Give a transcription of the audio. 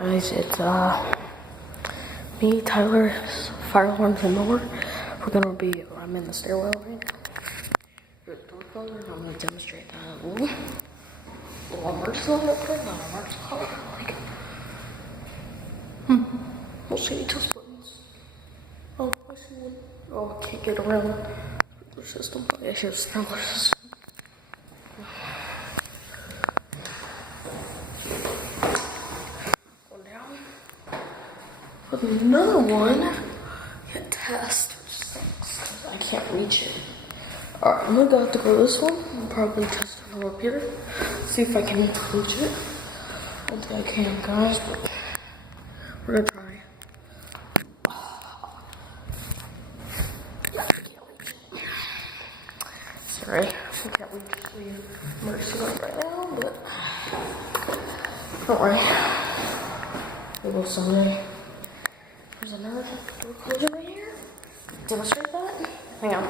Guys, it's me, Tyler, fire alarms and more. I'm in the stairwell right now. Here's the door closer. I'm gonna demonstrate that little emergency light up there. Not emergency light, we'll see test buttons. Oh, I see one. Oh, I can't get around the system. Oh, yeah, here's the sprinkler system. One down. With another one, get test, which sucks, I can't reach it. Alright, I'm gonna have to go this one and probably test it from up here. See if I can reach it. I don't think I can, guys, but we're gonna try. Yeah, I can't reach it. Sorry, I can't reach the emergency light right now, but don't worry. We will someday. There's another door closure right here. Demonstrate that. Hang on.